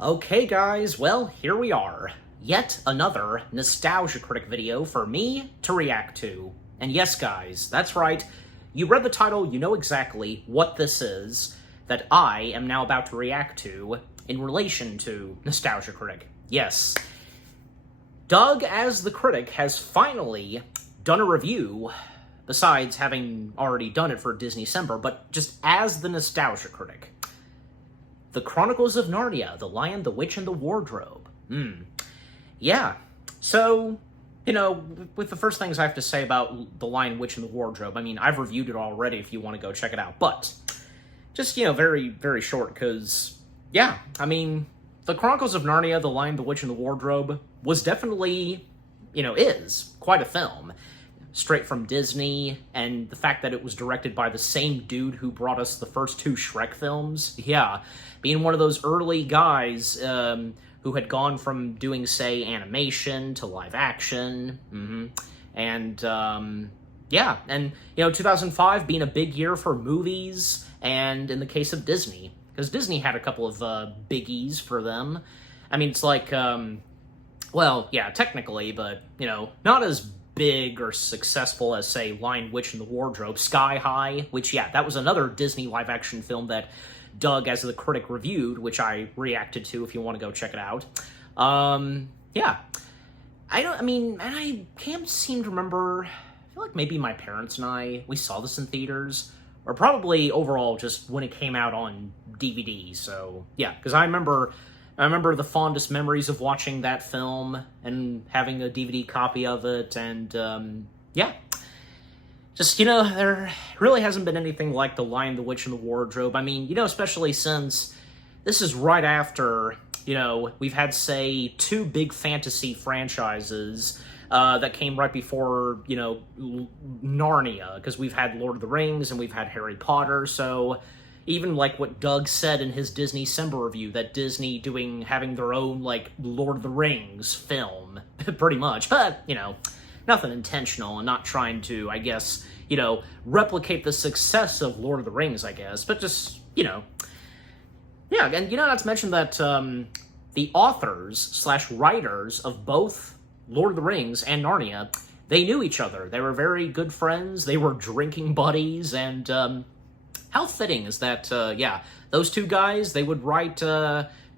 Okay guys, well, here we are. Yet another Nostalgia Critic video for me to react to. And yes guys, that's right, you read the title, you know exactly what this is that I am now about to react to in relation to Nostalgia Critic. Yes, Doug as the critic has finally done a review, besides having already done it for Disney-cember, but just as the Nostalgia Critic. The Chronicles of Narnia, The Lion, the Witch, and the Wardrobe. Yeah. So, you know, with the first things I have to say about The Lion, Witch, and the Wardrobe, I mean, I've reviewed it already if you want to go check it out, but just, you know, very, very short, because, yeah, I mean, The Chronicles of Narnia, The Lion, the Witch, and the Wardrobe was definitely, you know, is quite a film. Straight from Disney, and the fact that it was directed by the same dude who brought us the first two Shrek films. Yeah, being one of those early guys who had gone from doing, say, animation to live action. And, yeah, and, you know, 2005 being a big year for movies, and in the case of Disney, because Disney had a couple of biggies for them. I mean, it's like, well, yeah, technically, but, you know, not as big or successful as, say, Lion, Witch, and the Wardrobe. Sky High, which, yeah, that was another Disney live-action film that Doug, as the critic, reviewed, which I reacted to if you want to go check it out. Yeah. I can't seem to remember, I feel like maybe my parents and I, we saw this in theaters, or probably overall just when it came out on DVD, so, yeah, because I remember the fondest memories of watching that film and having a DVD copy of it, and, yeah. Just, you know, there really hasn't been anything like The Lion, the Witch, and the Wardrobe. I mean, you know, especially since this is right after, you know, we've had, say, two big fantasy franchises that came right before, you know, Narnia, because we've had Lord of the Rings and we've had Harry Potter, so even like what Doug said in his Disney-cember review, that Disney having their own, like, Lord of the Rings film, pretty much, but, you know, nothing intentional, and not trying to, I guess, you know, replicate the success of Lord of the Rings, I guess, but just, you know, yeah, and, you know, not to mention that the authors/writers of both Lord of the Rings and Narnia, they knew each other. They were very good friends, they were drinking buddies, and, how fitting is that, yeah, those two guys, they would write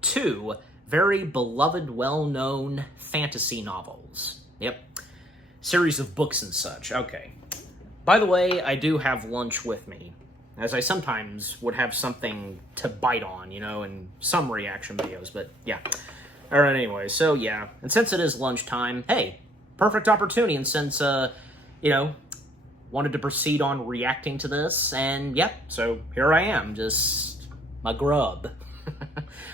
two very beloved, well-known fantasy novels. Yep. Series of books and such. Okay. By the way, I do have lunch with me, as I sometimes would have something to bite on, you know, in some reaction videos, but yeah. Alright, anyway, so yeah. And since it is lunchtime, hey, perfect opportunity, and since, you know, wanted to proceed on reacting to this, and yep, so here I am, just my grub.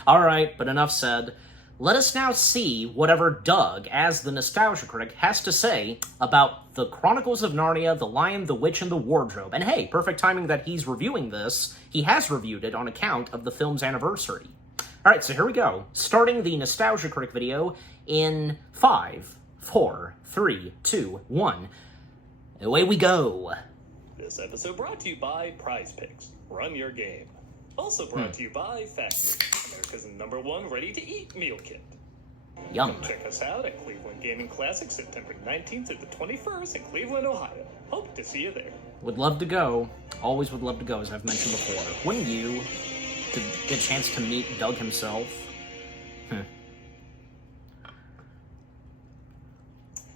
Alright, but enough said. Let us now see whatever Doug, as the Nostalgia Critic, has to say about The Chronicles of Narnia, The Lion, the Witch, and the Wardrobe. And hey, perfect timing that he's reviewing this. He has reviewed it on account of the film's anniversary. Alright, so here we go. Starting the Nostalgia Critic video in 5, 4, 3, 2, 1. Away we go. This episode brought to you by Prize Picks. Run your game. Also brought to you by Factory, America's #1 ready-to-eat meal kit. Yum. Come check us out at Cleveland Gaming Classic, September 19th to the 21st in Cleveland, Ohio. Hope to see you there. Would love to go. Always would love to go, as I've mentioned before. Wouldn't you? To get a chance to meet Doug himself?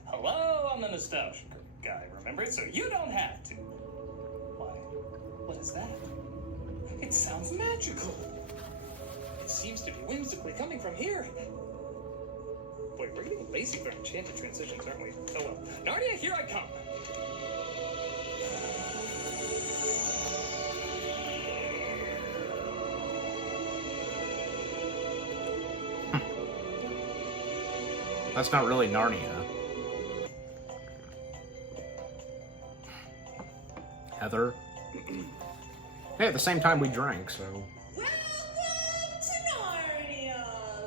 Hello, I'm the Nostalgia guy, remember? So you don't have to. Why? What is that? It sounds magical. It seems to be whimsically coming from here. Boy, we're getting lazy with our enchanted transitions, aren't we? Oh well. Narnia, here I come. That's not really Narnia. Heather. Hey, at the same time we drank, so... Welcome to Narnia,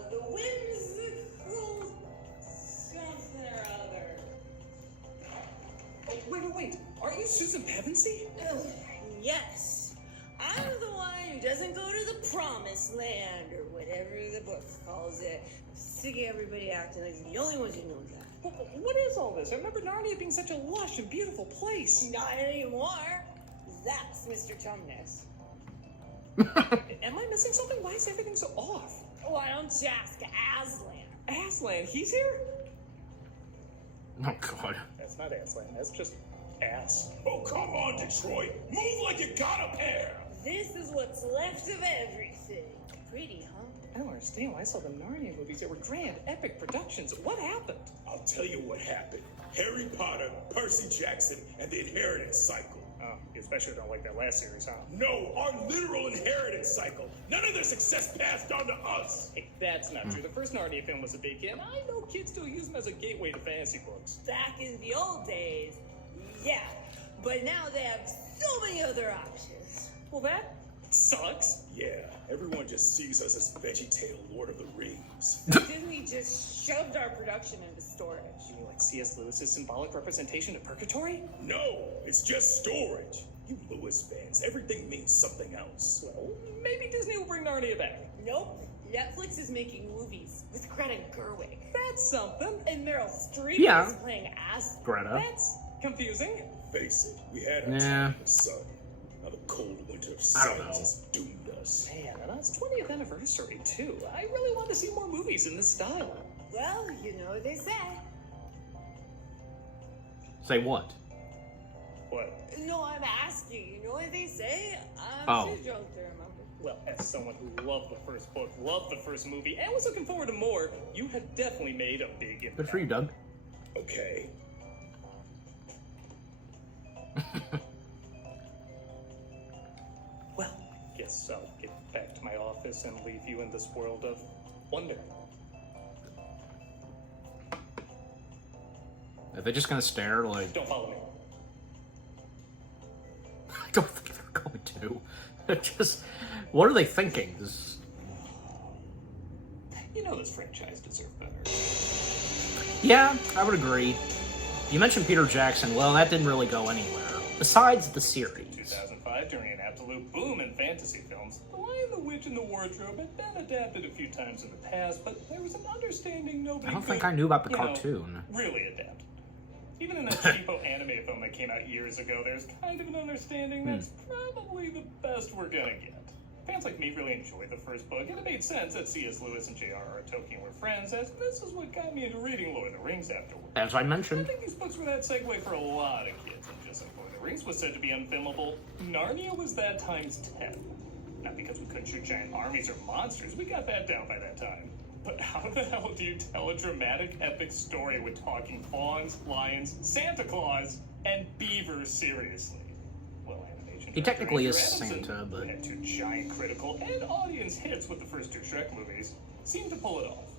the whimsical something or other. Oh, wait. Aren't you Susan Pevensey? Oh, yes. I'm the one who doesn't go to the promised land, or whatever the book's called. calls it. Sick of everybody acting like the only ones who know that. What is all this? I remember Narnia being such a lush and beautiful place. Not anymore. That's Mr. Tumnus. Am I missing something? Why is everything so off? Why don't you ask Aslan? Aslan, he's here? Oh god. That's not Aslan, that's just ass. Oh, come on, Detroit. Move like you got a pair. This is what's left of everything. Pretty, huh? I don't understand why I saw the Narnia movies. They were grand, epic productions. What happened? I'll tell you what happened. Harry Potter, Percy Jackson, and the inheritance cycle. Oh, you especially don't like that last series, huh? No, our literal inheritance cycle. None of their success passed on to us. Hey, that's not true. The first Narnia film was a big hit, and I know kids still use them as a gateway to fantasy books. Back in the old days, yeah. But now they have so many other options. Well, that sucks. Yeah, everyone just sees us as veggie-tailed Lord of the Rings. Disney just shoved our production into storage. You mean like C.S. Lewis's symbolic representation of purgatory? No, it's just storage. You Lewis fans, everything means something else. Well, maybe Disney will bring Narnia back. Nope. Netflix is making movies with Greta Gerwig. That's something. And Meryl Streep Yeah. is playing Aslan. Greta. That's confusing. Face it, we had our Yeah. time in the sun. Now the cold winter of I don't science know. has doomed us. Man, and it's 20th anniversary, too. I really want to see more movies in this style. Well, you know what they say. Say what? What? No, I'm asking. You know what they say? I'm Oh. too drunk to remember. Well, as someone who loved the first book, loved the first movie, and was looking forward to more, you have definitely made a big impact. Good for you, Doug. Okay. Well, guess I'll get back to my office and leave you in this world of wonder. Are they just gonna stare like... Don't follow me. I don't think they're going to. They're just... What are they thinking? This... You know this franchise deserved better. Yeah, I would agree. You mentioned Peter Jackson. Well, that didn't really go anywhere. Besides the series. 2005, during an absolute boom in fantasy films, The Lion, the Witch, and the Wardrobe had been adapted a few times in the past, but there was an understanding nobody I don't could, think I knew about the you know, cartoon. really adapt. Even in that cheapo anime film that came out years ago, there's kind of an understanding that's probably the best we're gonna get. Fans like me really enjoyed the first book, and it made sense that C.S. Lewis and J.R.R. Tolkien were friends, as this is what got me into reading Lord of the Rings afterward. As I I mentioned. think these books were that segue for a lot of kids, and just like Lord of the Rings was said to be unfilmable, Narnia was that times 10. Not because we couldn't shoot giant armies or monsters, we got that down by that time. But how the hell do you tell a dramatic, epic story with talking fawns, lions, Santa Claus, and beavers seriously? Well, animation He director technically Andrew is Adamson, Santa, who but... had 2 giant critical and audience hits with the first 2 Shrek movies, seemed to pull it off.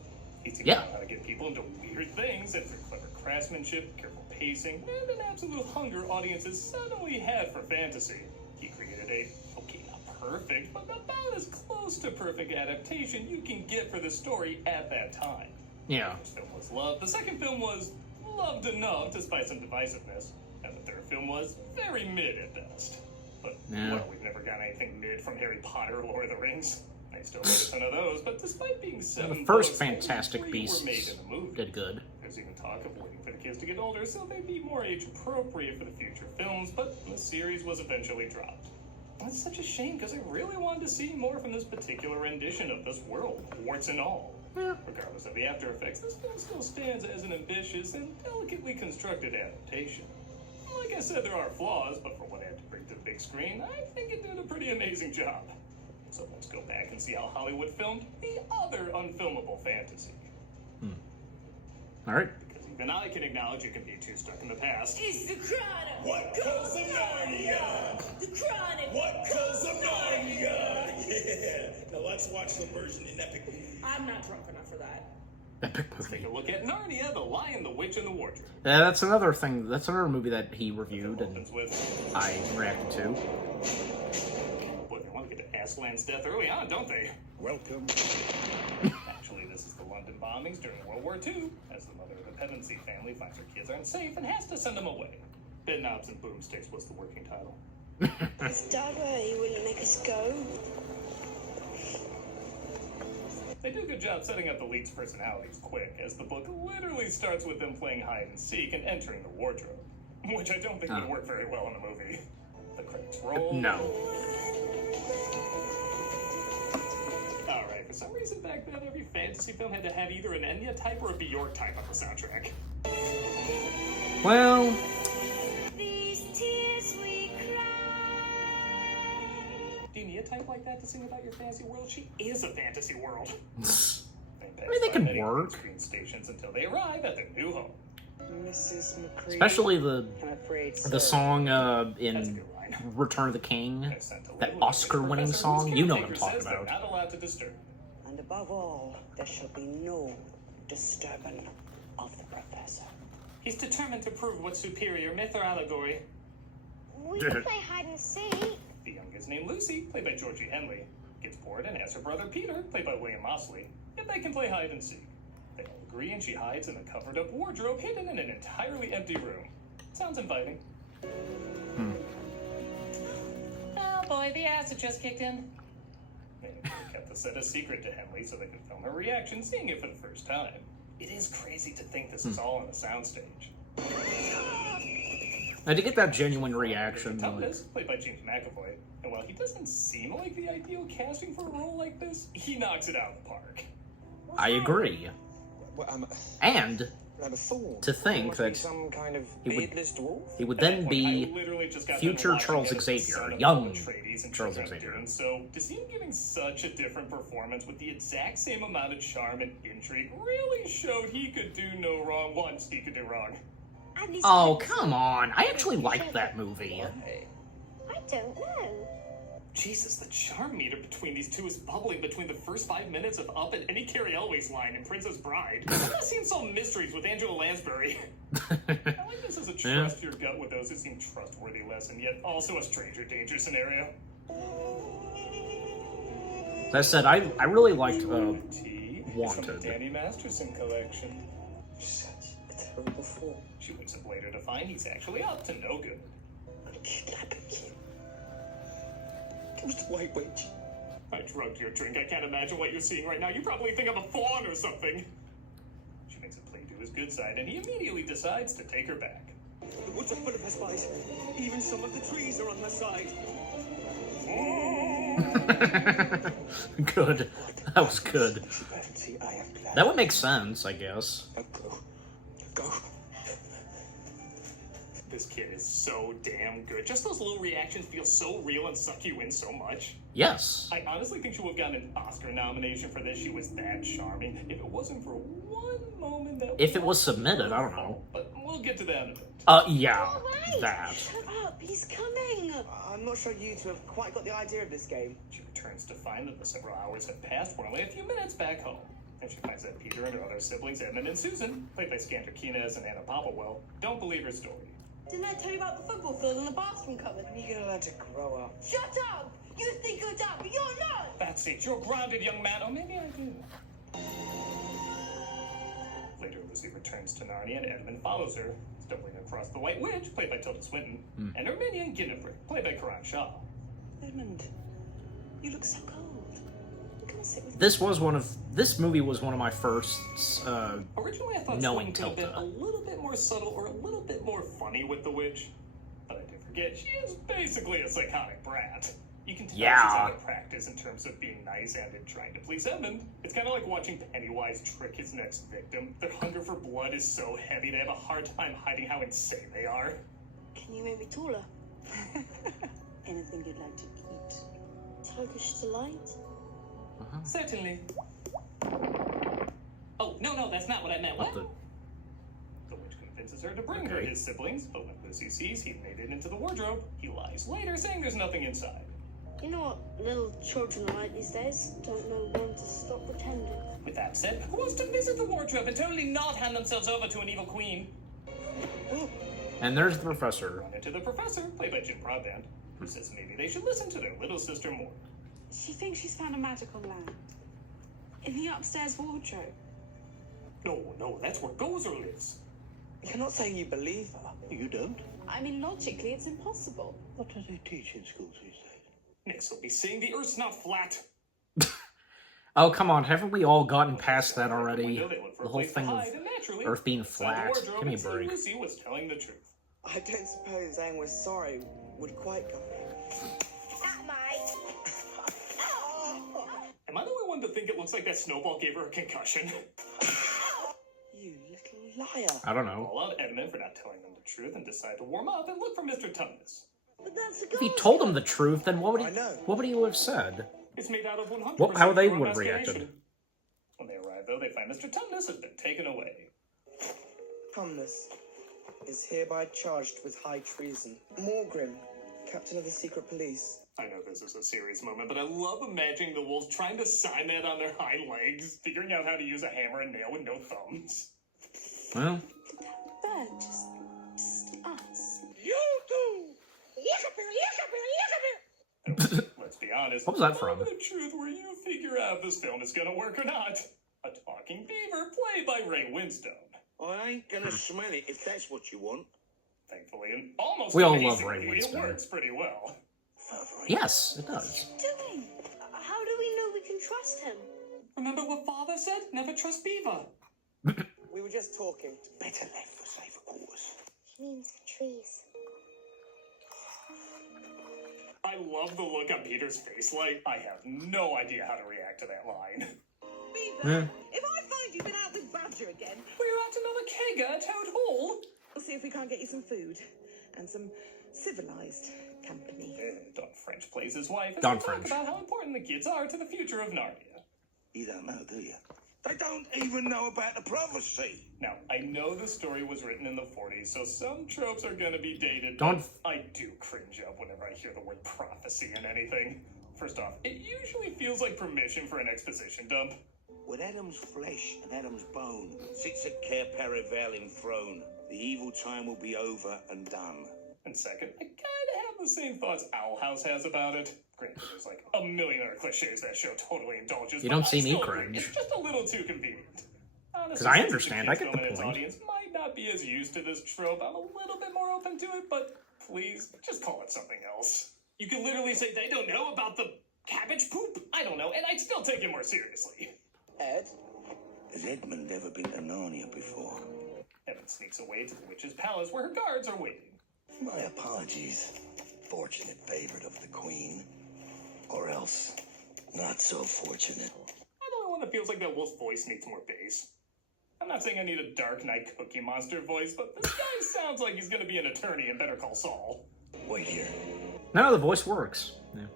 He seemed to know how to get people into weird things, and through clever craftsmanship, careful pacing, and an absolute hunger audiences suddenly had for fantasy, he created a, okay, not perfect, but about as close to perfect adaptation you can get for the story at that time. Yeah. The first film was loved, the second film was loved enough, despite some divisiveness, and the third film was very mid at best. But, Yeah. well, we've never gotten anything mid from Harry Potter or Lord of the Rings. I still read a ton of those, but despite being 7 The first books, only Fantastic 3 Beasts were made in the movie. did good. There's even talk of waiting for the kids to get older so they'd be more age appropriate for the future films, but the series was eventually dropped. That's such a shame because I really wanted to see more from this particular rendition of this world, warts and all. Regardless of the after effects, this film still stands as an ambitious and delicately constructed adaptation. Like I said, there are flaws, but for what I had to bring to the big screen, I think it did a pretty amazing job. So let's go back and see how Hollywood filmed the other unfilmable fantasy. Alright. Because even I can acknowledge it can be too stuck in the past. It's the Chronicle. What goes of Narnia? The Chronicle. What goes of Narnia? Yeah. Now let's watch the version in epic movie. I'm not drunk enough for that. Epic Take movie. a look at Narnia, The Lion, the Witch, and the Wardrobe. Yeah, that's another thing. That's another movie that he reviewed and Opens with, I reacted to. boy, they want to get to Aslan's death early on, don't they? Welcome. Actually, this is the London bombings during World War II, as the mother of a Pevensey family finds her kids aren't safe and has to send them away. Bit knobs and boomsticks was the working title. Is Dad where he wouldn't make us go? They do a good job setting up the lead's personalities quick, as the book literally starts with them playing hide and seek and entering the wardrobe, which I don't think would work very well in a movie. The credits roll. No. Alright, for some reason back then, every fantasy film had to have either an Enya type or a Bjork type on the soundtrack. Well, These tears we cry. Do you need a type like that to sing about your fantasy world? She is a fantasy world. I mean, they can work. Screen stations until they arrive at their new home. Mrs. McCready. Especially I'm afraid, the sir. song That's a in good line. Return of the King, I've sent a that little Oscar-winning professor song. whose You know what I'm caretaker talking says they're about. not allowed to disturb. And above all, there shall be no disturbance of the professor. He's determined to prove what's superior, myth or allegory. We can play hide and seek. The youngest, named Lucy, played by Georgie Henley, gets bored and asks her brother Peter, played by William Mosley, if they can play hide and seek. They all agree, and she hides in the covered-up wardrobe hidden in an entirely empty room. Sounds inviting. Oh boy, the acid just kicked in. They kept the set a secret to Henley so they could film her reaction seeing it for the first time. It is crazy to think this is all on a soundstage. Now, to get that genuine reaction, like, Thomas, played by James McAvoy, and while he doesn't seem like the ideal casting for a role like this, he knocks it out of the park. I agree. Well, And I'm a fool. to think Must be that some kind of he would- beardless dwarf. he would At that then point, be I literally just got future done watching Charles it as Xavier, son of young Paul Atreides and Charles Children of Xavier. Dune. So to see him giving such a different performance with the exact same amount of charm and intrigue really showed he could do no wrong once he could do wrong. At least oh, come on. I actually liked that movie. I don't know. Jesus, the charm meter between these two is bubbling between the first 5 minutes of Up and any Carrie Elway's line in Princess Bride. I've seen Solve Mysteries with Angela Lansbury. I like this as a trust your gut with those who seem trustworthy lesson, yet also a stranger danger scenario. As I said, I really liked Tea from the Wanted. Danny Masterson collection. Such a terrible fool. She wakes up later to find he's actually up to no good. Kidnapping you. It was the white witch. I drugged your drink. I can't imagine what you're seeing right now. You probably think I'm a fawn or something. She makes a play to his good side, and he immediately decides to take her back. The woods are full of her spies. Even some of the trees are on her side. Good. That was good. See, I have planned. That would make sense, I guess. Now go. Go. This kid is so damn good. Just those little reactions feel so real and suck you in so much. Yes. I honestly think she would have gotten an Oscar nomination for this. She was that charming. If it wasn't for one moment that... If it was submitted, I don't know. But we'll get to that in a bit. Yeah, All right. that. Shut up. He's coming. I'm not sure you two have quite got the idea of this game. She returns to find that the several hours have passed. We're only a few minutes back home. And she finds that Peter and her other siblings, Edmund and Susan, played by Skander Keenez and Anna Popplewell, don't believe her story. Didn't I tell you about the football field and the bathroom cupboard? When are you gonna learn to grow up? Shut up! You think you're dumb, but you're not! That's it. You're grounded, young man. Oh, maybe I do. Later, Lucy returns to Narnia, and Edmund follows her, stumbling across the White Witch, played by Tilda Swinton, and her minion, Guinevere, played by Karan Shah. Edmund, you look so cold. Come and sit with me. This movie was one of my first, Originally, I thought Knowing Swinton could have been Tilda. a little bit more subtle or a little bit more funny with the witch. But I did forget, she is basically a psychotic brat. You can tell she's out of practice in terms of being nice and in trying to please Edmund. It's kind of like watching Pennywise trick his next victim. Their hunger for blood is so heavy they have a hard time hiding how insane they are. Can you make me taller? Anything you'd like to eat? Turkish delight? Certainly. Oh, no, that's not what I meant. What? The witch convinces her to bring her his siblings, but when Lucy sees he made it into the wardrobe, he lies later, saying there's nothing inside. You know what little children are like these days? Don't know when to stop pretending. With that said, who wants to visit the wardrobe and totally not hand themselves over to an evil queen? and there's the professor. Run into the professor, played by Jim Broadbent, who says maybe they should listen to their little sister more. She thinks she's found a magical lamp in the upstairs wardrobe. No, that's where Gozer lives. You're not saying you believe her. You don't? I mean, logically, it's impossible. What do they teach in schools these days? Next, they'll be saying the Earth's not flat. Oh, come on, haven't we all gotten past that already? The whole thing of Earth being flat. Give me a break. Lucy was telling the truth. I don't suppose saying we're sorry would quite cover it. That might. Am I the only one to think it looks like that snowball gave her a concussion? You little liar. I don't know. Call out Edmund for not telling them the truth and decide to warm up and look for Mr. Tumnus. But that's the If he told them the truth, then what would he have said? It's made out of 100% What? How they pure would have reacted? emasculation. When they arrive, though, they find Mr. Tumnus has been taken away. Tumnus is hereby charged with high treason. Morgrim, captain of the secret police. I know this is a serious moment, but I love imagining the wolves trying to sign that on their hind legs, figuring out how to use a hammer and nail with no thumbs. Well, Bird, just us. You two! Let's be honest. What was that from? The truth where you figure out if this film is gonna work or not. A talking beaver played by Ray Winstone. I ain't gonna smell it if that's what you want. Thankfully, and almost We all love amazingly, Ray it Winstone. works pretty well. yes, it does. Doing? How do we know we can trust him? Remember what Father said? Never trust Beaver. We were just talking. Better left for safer quarters. He means the trees. I love the look on Peter's face. Like, I have no idea how to react to that line. Beaver, if I find you've been out with Badger again, We're at another kegger at Toad Hall. we'll see if we can't get you some food and some civilized company. Don French plays his wife as Don they talk French. about how important the kids are to the future of Narnia. You don't know, do you? They don't even know about the prophecy. Now, I know the story was written in the 40s, so some tropes are gonna be dated, Don- but I do cringe up whenever I hear the word prophecy in anything. First off, it usually feels like permission for an exposition dump. When Adam's flesh and Adam's bone sits at Cair Paravel enthroned, the evil time will be over and done. And second, I kinda have the same thoughts Owl House has about it. Granted, there's like a million other cliches that show totally indulges. You but don't I see me still agree, cringe. It's just a little too convenient. Honestly, 'Cause I since understand, it's a I get kids' the film and its point. audience might not be as used to this trope. I'm a little bit more open to it, but please, just call it something else. You could literally say they don't know about the cabbage poop. I don't know, and I'd still take it more seriously. Ed? Has Edmund ever been to Narnia before? Evan sneaks away to the witch's palace where her guards are waiting. My apologies, fortunate favorite of the Queen. Or else, not so fortunate. I'm the only one that feels like that wolf's voice needs more bass. I'm not saying I need a Dark Knight Cookie Monster voice, but this guy sounds like he's gonna be an attorney in Better Call Saul. Wait here. No, the voice works. Yeah.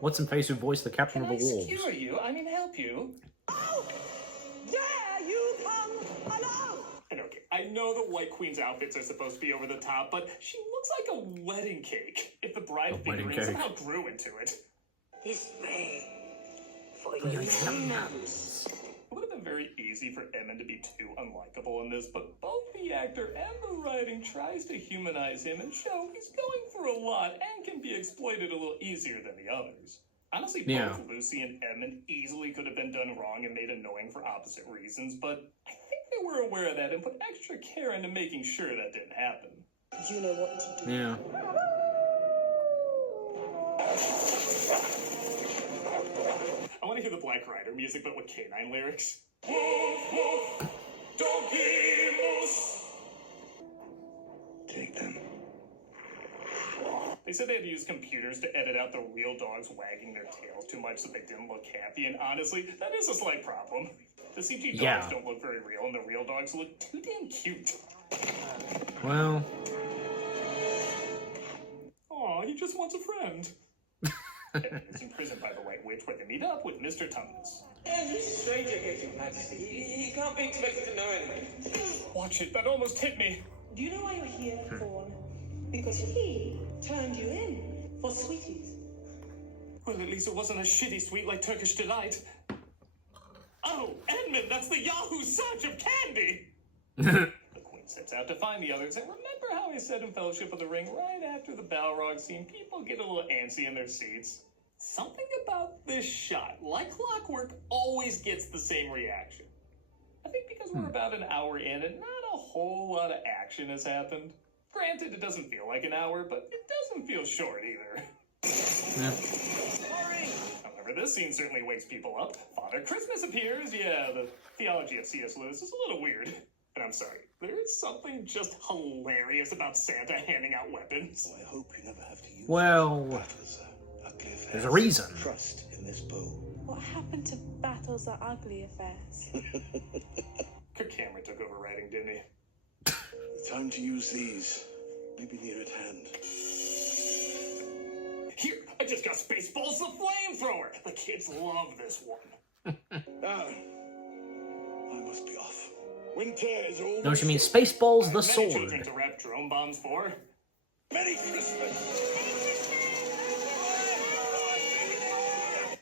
What's in face who voiced the captain Can of I the wolves? secure you? I mean, help you. Oh! There you come! Hello! And okay, I know the White Queen's outfits are supposed to be over the top, but she looks like a wedding cake. If the bride wedding figurine cake. somehow grew into it. This way. For your your numbers. It would have been very easy for Emmon to be too unlikable in this, but both the actor and the writing tries to humanize him and show he's going through a lot and can be exploited a little easier than the others. Honestly, Yeah. both Lucy and Emmon easily could have been done wrong and made annoying for opposite reasons, but I think they were aware of that and put extra care into making sure that didn't happen. You know what to do. Yeah. I want to hear the Black Rider music, but with canine lyrics. Take them. They said they had to use computers to edit out the real dogs wagging their tails too much so they didn't look happy, and honestly, that is a slight problem. The CG dogs Yeah. don't look very real, and the real dogs look too damn cute. Well, Aw, he just wants a friend. Edmund is imprisoned by the White Witch where they meet up with Mr. Tumnus. He's a stranger here, Your Majesty. He can't be expected to know anything. Watch it, that almost hit me. Do you know why you're here, Fawn? Because he turned you in for sweeties. Well, at least it wasn't a shitty sweet like Turkish Delight. Oh, Edmund, that's the Yahoo search of candy! The Queen sets out to find the others, and remember how I said in Fellowship of the Ring, right after the Balrog scene, people get a little antsy in their seats? Something about this shot, like clockwork, always gets the same reaction. I think because we're about an hour in and not a whole lot of action has happened. Granted, it doesn't feel like an hour, but it doesn't feel short either. yeah. However, this scene certainly wakes people up. Father Christmas appears. Yeah, the theology of C.S. Lewis is a little weird. And I'm sorry, there is something just hilarious about Santa handing out weapons. I hope you never have to use Well, there's a reason. Trust in this bow. What happened to battles are ugly affairs? Kirk Cameron took over writing, didn't he? The time to use these may be near at hand. Here, I just got Spaceballs the Flamethrower. The kids love this one. Now, I must be off. Winter is almost... Don't you mean Spaceballs the Many Sword? children to wrap drone bombs for. Merry Christmas!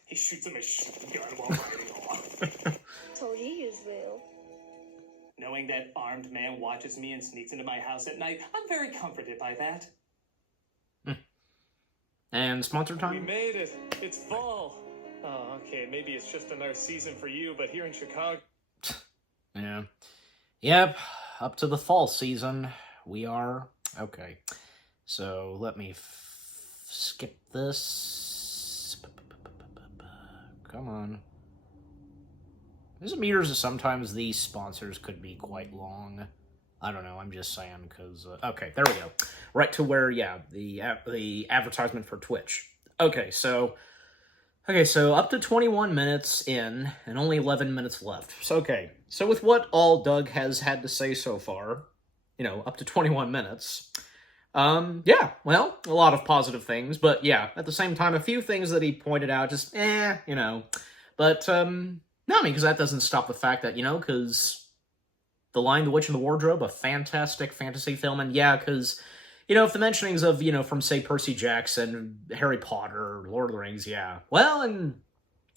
He shoots a machine gun while riding off. Told you he was real. Knowing that armed man watches me and sneaks into my house at night, I'm very comforted by that. And sponsor We time? made it. It's fall. Oh, okay, maybe it's just another season for you, but here in Chicago... Yeah. Yep, up to the fall season. We are. Okay. So, let me skip this. Come on. There's meters that sometimes these sponsors could be quite long. I don't know, I'm just saying, because... okay, there we go. Right to where, yeah, the advertisement for Twitch. Okay, so up to 21 minutes in, and only 11 minutes left. So, okay, so with what all Doug has had to say so far, up to 21 minutes, yeah, well, a lot of positive things, but yeah, at the same time, a few things that he pointed out, just, but, no, I mean, because that doesn't stop the fact that, because... The Lion, the Witch, and the Wardrobe, a fantastic fantasy film, and yeah, because, if the mentionings of, from, say, Percy Jackson, Harry Potter, Lord of the Rings, yeah. Well, and,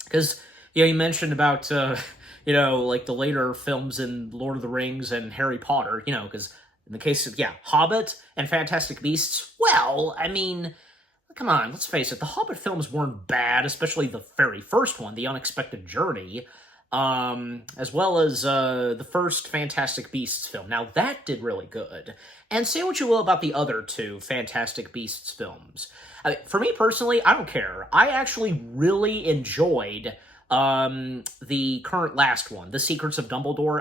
because, you mentioned about, like, the later films in Lord of the Rings and Harry Potter, because in the case of, yeah, Hobbit and Fantastic Beasts, well, I mean, come on, let's face it, the Hobbit films weren't bad, especially the very first one, The Unexpected Journey, as well as the first Fantastic Beasts film. Now, that did really good. And say what you will about the other two Fantastic Beasts films. For me, personally, I don't care. I actually really enjoyed the current last one, The Secrets of Dumbledore.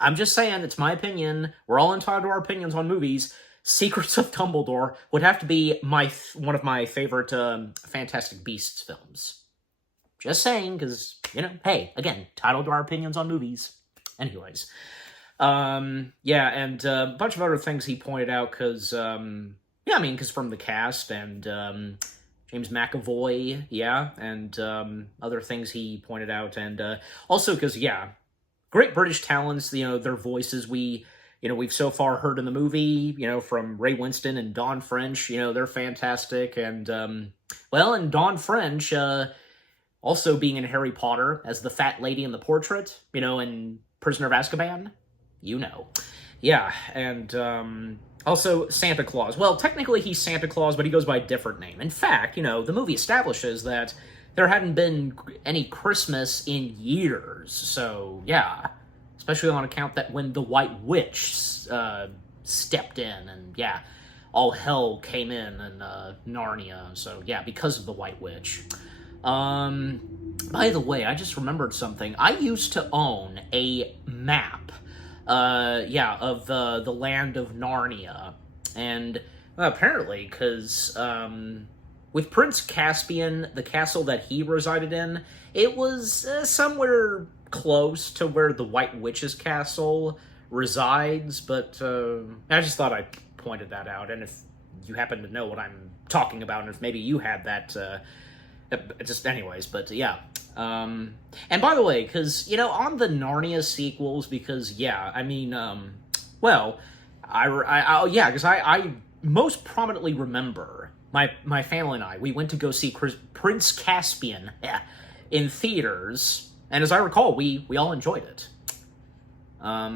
I'm just saying, it's my opinion. We're all entitled to our opinions on movies. Secrets of Dumbledore would have to be one of my favorite Fantastic Beasts films. Just saying, because, hey, again, entitled to our opinions on movies. Anyways. Yeah, and a bunch of other things he pointed out, because, because from the cast, and James McAvoy, yeah, and other things he pointed out, and also because, yeah, great British talents, their voices we've so far heard in the movie, from Ray Winston and Dawn French, they're fantastic, and, and Dawn French, also being in Harry Potter as the fat lady in the portrait, in Prisoner of Azkaban, Yeah, and also Santa Claus. Well, technically he's Santa Claus, but he goes by a different name. In fact, the movie establishes that there hadn't been any Christmas in years, so yeah. Especially on account that when the White Witch stepped in, and yeah, all hell came in Narnia, so yeah, because of the White Witch. By the way, I just remembered something. I used to own a map, of the land of Narnia, and apparently, because, with Prince Caspian, the castle that he resided in, it was somewhere close to where the White Witch's castle resides, but, I just thought I pointed that out, and if you happen to know what I'm talking about, and if maybe you had that, just anyways, but yeah. And by the way, because, on the Narnia sequels, because, yeah, I mean, because I most prominently remember my family and I, we went to go see Prince Caspian in theaters, and as I recall, we all enjoyed it. I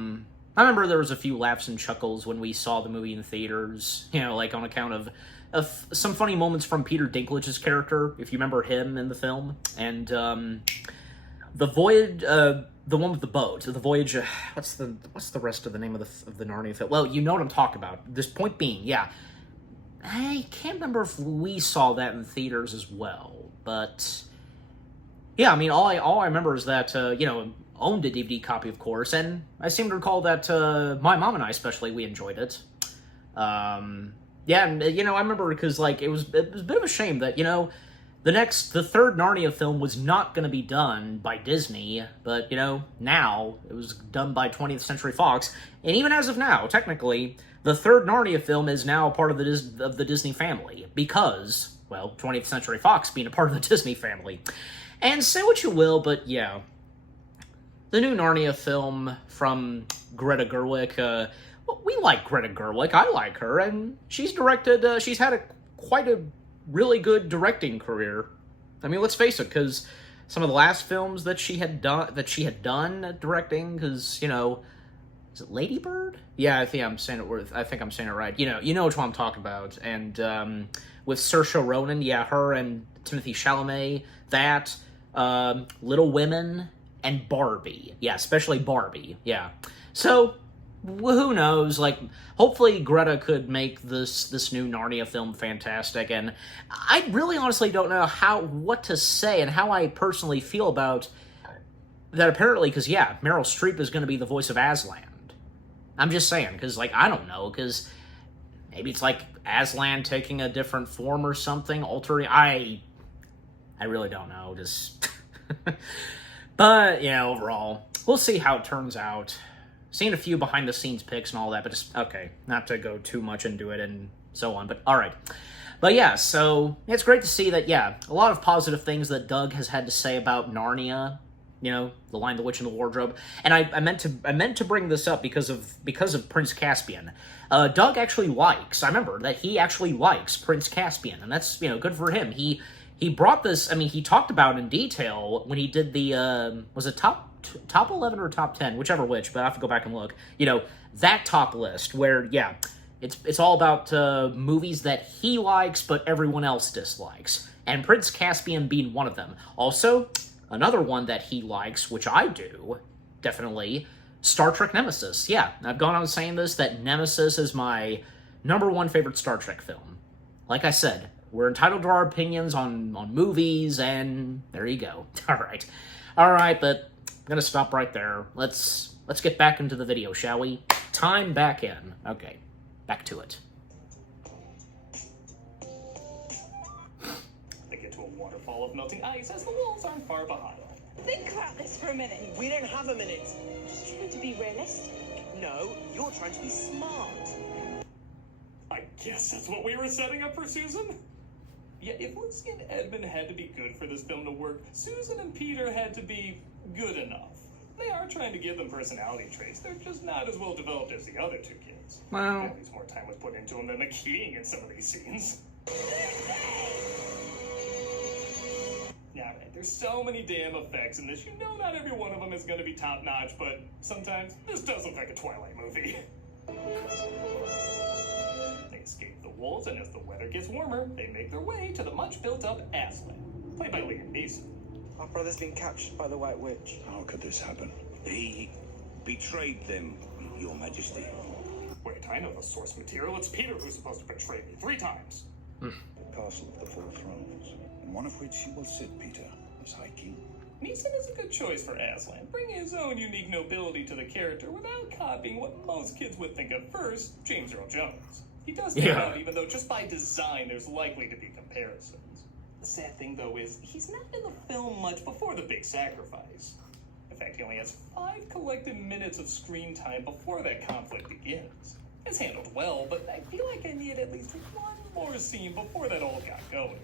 remember there was a few laughs and chuckles when we saw the movie in theaters, like on account of some funny moments from Peter Dinklage's character, if you remember him in the film, and the voyage, the one with the boat, the voyage. What's the rest of the name of the Narnia film? Well, you know what I'm talking about. This point being, yeah, I can't remember if we saw that in theaters as well, but Yeah, I mean, all I remember is that, owned a DVD copy, of course, and I seem to recall that my mom and I, especially, we enjoyed it. Yeah, and, I remember because, like, it was a bit of a shame that, the third Narnia film was not going to be done by Disney, but, now it was done by 20th Century Fox, and even as of now, technically, the third Narnia film is now part of the Disney family, because, well, 20th Century Fox being a part of the Disney family. And say what you will, but yeah, the new Narnia film from Greta Gerwig, we like Greta Gerwig, I like her, and she's directed, she's had quite a really good directing career. I mean, let's face it, because some of the last films that she had done directing, because, is it Lady Bird? Yeah, I think I'm saying it right. You know what I'm talking about. And with Saoirse Ronan, yeah, her and Timothée Chalamet, that, Little Women, and Barbie. Yeah, especially Barbie, yeah. So, who knows, like, hopefully Greta could make this new Narnia film fantastic, and I really honestly don't know what to say and how I personally feel about that apparently, because, yeah, Meryl Streep is going to be the voice of Aslan. I'm just saying, because, like, I don't know, because maybe it's, like, Aslan taking a different form or something, altering, I really don't know, just, but, overall, we'll see how it turns out. Seen a few behind-the-scenes pics and all that, but just, okay, not to go too much into it and so on, but alright. But yeah, so, it's great to see that, yeah, a lot of positive things that Doug has had to say about Narnia, The Lion, the Witch, and the Wardrobe, and I meant to bring this up because of Prince Caspian. Doug actually I remember that he actually likes Prince Caspian, and that's, good for him. He brought this, I mean, he talked about it in detail when he did the, was it top 11 or top 10, whichever which, but I have to go back and look. That top list where, yeah, it's all about movies that he likes but everyone else dislikes, and Prince Caspian being one of them. Also, another one that he likes, which I do, definitely, Star Trek Nemesis. Yeah, I've gone on saying this, that Nemesis is my #1 favorite Star Trek film. Like I said, we're entitled to our opinions on movies, and there you go. Alright, but I'm gonna stop right there. Let's get back into the video, shall we? Time back in. Okay, back to it. They get to a waterfall of melting ice as the wolves aren't far behind. Think about this for a minute. We don't have a minute. Just trying to be realistic. No, you're trying to be smart. I guess that's what we were setting up for Susan? Yeah, if Lucy and Edmund had to be good for this film to work, Susan and Peter had to be good enough. They are trying to give them personality traits. They're just not as well developed as the other two kids. Well, at least more time was put into them than the keying in some of these scenes. Yeah, right. There's so many damn effects in this. Not every one of them is going to be top-notch, but sometimes this does look like a Twilight movie. They escape the wolves, and as the weather gets warmer, they make their way to the much built-up Aslan, played by Liam Neeson. Our brother's been captured by the White Witch. How could this happen? He betrayed them, Your Majesty. Wait, I know the source material. It's Peter who's supposed to betray me 3 times. The Castle of the Four Thrones, on one of which he will sit, Peter, as High King. Neeson is a good choice for Aslan, bringing his own unique nobility to the character without copying what most kids would think of first, James Earl Jones. He does stand out, even though just by design there's likely to be comparisons. The sad thing, though, is he's not in the film much before the big sacrifice. In fact, he only has 5 collected minutes of screen time before that conflict begins. It's handled well, but I feel like I need at least one more scene before that all got going.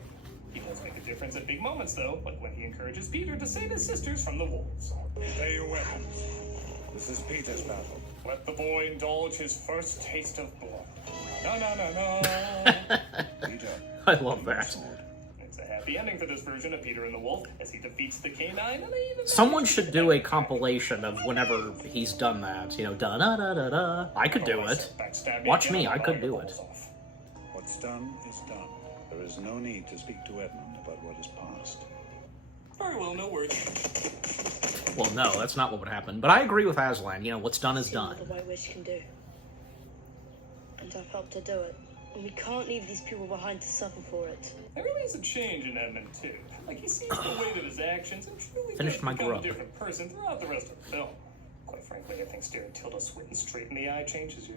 He does make a difference at big moments, though, like when he encourages Peter to save his sisters from the wolves. Prepare your weapons. This is Peter's battle. Let the boy indulge his first taste of blood. No. Peter. I love that. It's a happy ending for this version of Peter and the Wolf as he defeats the canine, and they even... Someone should do a compilation of whenever he's done that. Da-da-da-da-da. I could do it. Watch me, I could do it. What's done is done. There is no need to speak to Edmund about what is past. Very well, no words. Well, no, that's not what would happen. But I agree with Aslan. What's done is done. What the White Witch can do. And I've helped her do it. And we can't leave these people behind to suffer for it. There really is a change in Edmund, too. Like, he sees the weight of his actions and truly Finish does my become a grub. different person throughout the rest of the film. Quite frankly, I think staring Tilda Swinton straight in the eye changes you.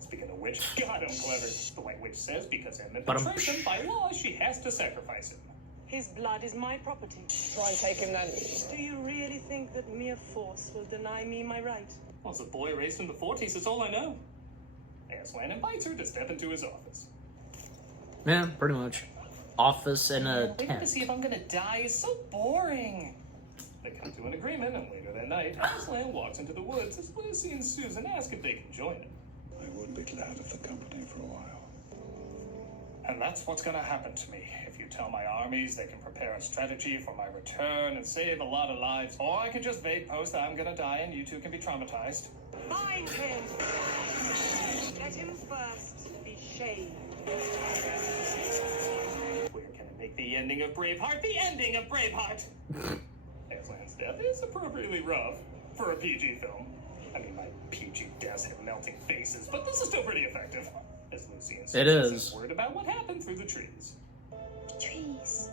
Speaking of which, God, I'm clever. The White Witch says because Edmund betrays him, by law, she has to sacrifice him. His blood is my property. Try and take him then. Do you really think that mere force will deny me my right? Well, as a boy raised in the 40s, it's all I know. Aslan invites her to step into his office. Yeah, pretty much. Office in a Waiting to tent. see if I'm gonna die is so boring. They come to an agreement, and later that night, Aslan walks into the woods as Lucy and Susan ask if they can join him. I would be glad of the company for a while. And that's what's gonna happen to me. If you tell my armies they can prepare a strategy for my return and save a lot of lives, or I can just vague post that I'm gonna die and you two can be traumatized. Find him! Let him first be shaved. We're gonna make the ending of Braveheart the ending of Braveheart! Aslan's death is appropriately rough for a PG film. I mean, my PG deaths have melting faces, but this is still pretty effective. As Lucy and It is. word about what happened through the trees. Trees.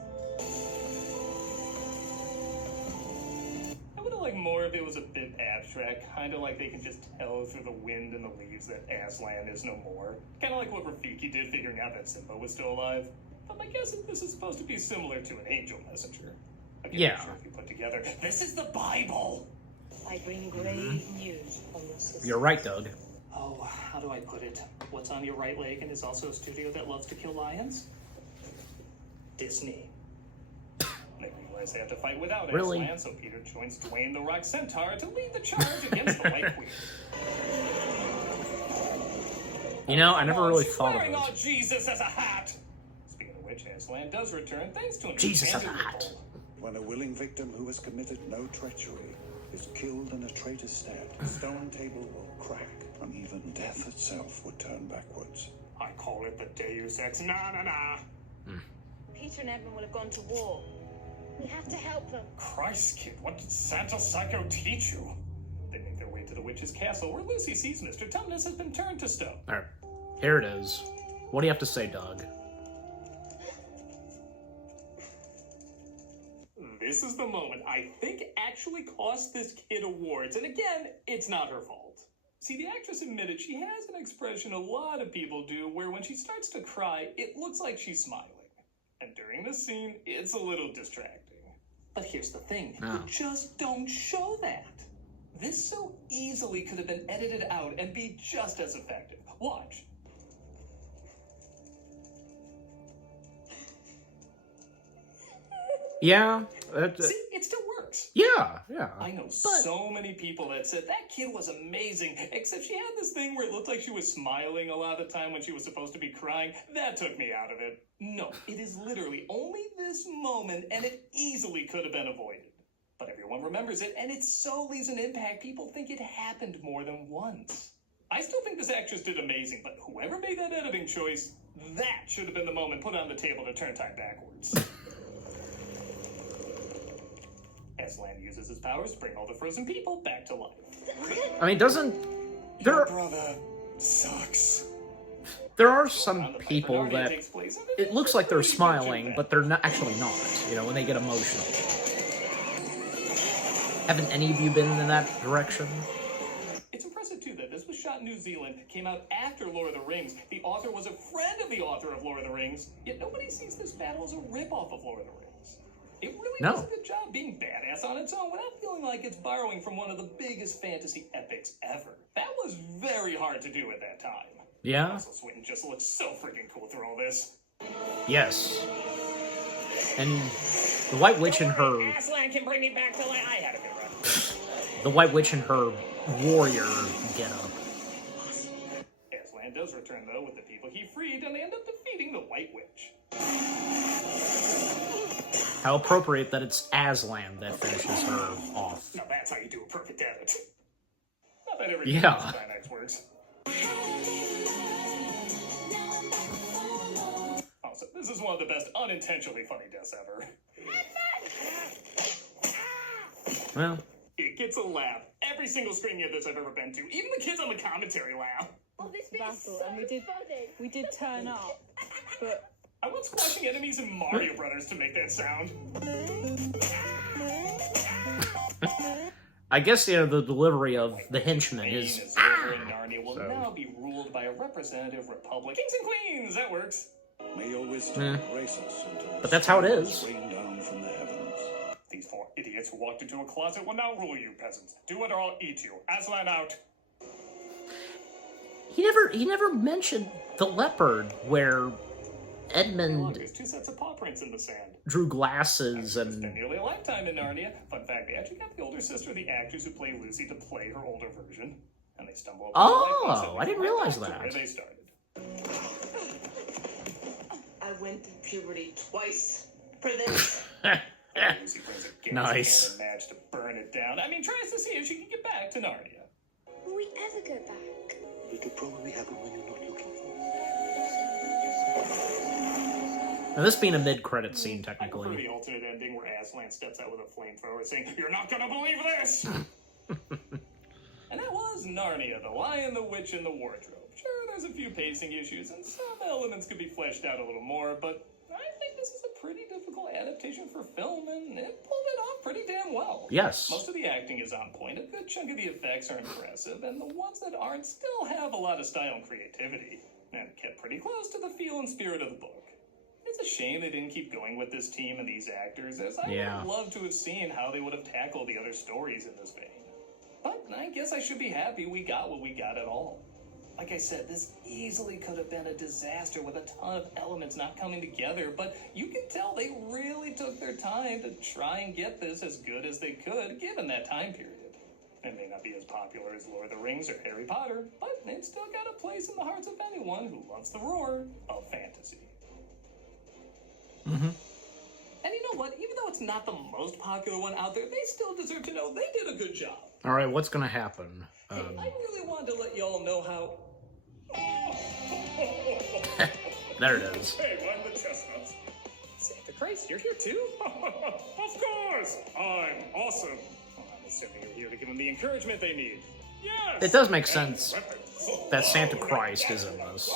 I would have liked more if it was a bit abstract, kind of like they can just tell through the wind and the leaves that Aslan is no more. Kind of like what Rafiki did figuring out that Simba was still alive. But my guess is this is supposed to be similar to an angel messenger. Again, Yeah. I'm sure if you put together, this is the Bible! I bring grave news from your sister. You're right, Doug. Oh, how do I put it? What's on your right leg and is also a studio that loves to kill lions? Disney. They realize they have to fight without Really? Aslan, so Peter joins Dwayne the Rock Centaur to lead the charge against the White Queen. You know, I never really She's thought of wearing it. all Jesus as a hat! Speaking of which, Aslan does return thanks to an Jesus as a enchanted hat. loophole. When a willing victim who has committed no treachery is killed and a traitor stabbed, the stone table will crack, and even death itself would turn backwards. I call it the Deus Ex Na. Peter and Edmund will have gone to war. We have to help them. Christ, kid, what did Santa Psycho teach you? They make their way to the witch's castle, where Lucy sees Mr. Tumnus has been turned to stone. Alright, here it is. What do you have to say, Doug? This is the moment I think actually cost this kid awards, and again, it's not her fault. See, the actress admitted she has an expression a lot of people do, where when she starts to cry, it looks like she's smiling. And during this scene, it's a little distracting. But here's the thing, you just don't show that. This so easily could have been edited out and be just as effective. Watch. Yeah. See, it still works. Yeah. I know so many people that said that kid was amazing, except she had this thing where it looked like she was smiling a lot of the time when she was supposed to be crying. That took me out of it. No, it is literally only this moment, and it easily could have been avoided. But everyone remembers it, and it so leaves an impact, people think it happened more than once. I still think this actress did amazing, but whoever made that editing choice, that should have been the moment put on the table to turn time backwards. Aslan uses his powers to bring all the frozen people back to life. I mean, doesn't... There, Brother sucks. there are some people that... It looks like they're smiling, but they're not actually not, you know, when they get emotional. Haven't any of you been in that direction? It's impressive, too, that this was shot in New Zealand, came out after Lord of the Rings. The author was a friend of the author of Lord of the Rings, yet nobody sees this battle as a ripoff of Lord of the Rings. It really does a good job being badass on its own without feeling like it's borrowing from one of the biggest fantasy epics ever. That was very hard to do at that time. Yeah? Also, Swinton just looks so freaking cool through all this. Yes. And the White Witch and her... Aslan can bring me back to life. I had a bit rough. The White Witch and her warrior getup. Aslan does return, though, with the people he freed, and they end up defeating the White Witch. How appropriate that it's Aslan that finishes her off. Now that's how you do a perfect edit. Not that every Climax works. Also, this is one of the best unintentionally funny deaths ever. Well, it gets a laugh. Every single screening of this I've ever been to. Even the kids on the commentary laugh. this bit's battle, so and funny. we did turn up, but I want squashing enemies in Mario Brothers to make that sound. I guess, the delivery of the henchman Reign is... as ruler in Narnia will So- now be ruled by a representative republic. Kings and queens, that works. May your wisdom grace us until But that's how it is. rain down from the heavens. These 4 idiots who walked into a closet will now rule you, peasants. Do it or I'll eat you. Aslan out. He never mentioned the leopard, where Edmund There's 2 sets of paw prints in the sand. drew glasses It's been and... nearly a lifetime in Narnia. Fun fact, they actually got the older sister of the actors who play Lucy to play her older version. And they stumble upon the life lesson I didn't realize right back to that. where they started. I went through puberty twice for this. Lucy brings a gas Nice. cannon match to burn it down. I mean, tries to see if she can get back to Narnia. Will we ever go back? It'll probably happen when you're not looking for Now, this being a mid-credit scene, I prefer technically. the alternate ending where Aslan steps out with a flamethrower saying, "You're not gonna believe this!" And that was Narnia, the Lion, the Witch, and the Wardrobe. Sure, there's a few pacing issues, and some elements could be fleshed out a little more, but I think this is a pretty difficult adaptation for film, and it pulled it off pretty damn well. Yes. Most of the acting is on point, a good chunk of the effects are impressive, and the ones that aren't still have a lot of style and creativity, and kept pretty close to the feel and spirit of the book. It's a shame they didn't keep going with this team and these actors, as I would have loved to have seen how they would have tackled the other stories in this vein. But I guess I should be happy we got what we got at all. Like I said, this easily could have been a disaster with a ton of elements not coming together, but you can tell they really took their time to try and get this as good as they could, given that time period. It may not be as popular as Lord of the Rings or Harry Potter, but it's still got a place in the hearts of anyone who loves the roar of fantasy. Mm-hmm. And you know what? Even though it's not the most popular one out there, they still deserve to know they did a good job. All right, what's going to happen? Hey, I really wanted to let y'all know how... There it is. Hey, I'm the chestnuts. Santa Christ, you're here too? Of course! I'm awesome. Well, I'm assuming you're here to give them the encouragement they need. Yes! It does make sense that Santa Christ is in this.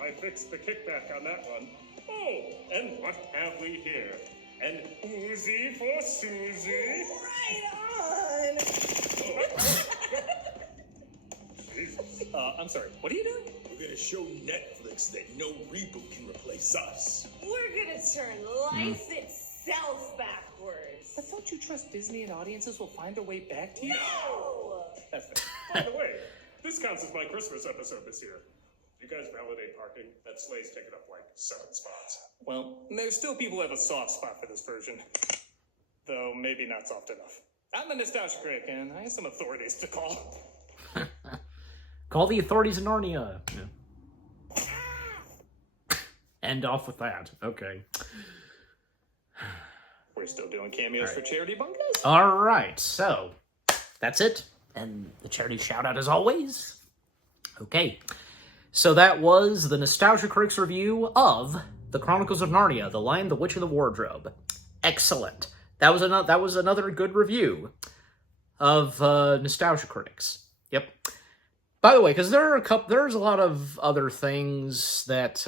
I fixed the kickback on that one. Oh, and what have we here? An Uzi for Susie? Right on! I'm sorry, what are you doing? We're gonna show Netflix that no reboot can replace us. We're gonna turn life itself backwards. But don't you trust Disney and audiences will find a way back to you? No! That's fair. By the way, this counts as my Christmas episode this year. You guys validate parking? That sleigh's taken up like 7 spots. Well, there's still people who have a soft spot for this version. Though maybe not soft enough. I'm the Nostalgia Critic, and I have some authorities to call. Call the authorities in Narnia. Yeah. End off with that. Okay. We're still doing cameos for charity bunkas? All right, so that's it. And the charity shout out as always. Okay. So that was the Nostalgia Critics review of The Chronicles of Narnia, The Lion, the Witch, and the Wardrobe. Excellent. That was another good review of Nostalgia Critics. Yep. By the way, because there's a lot of other things that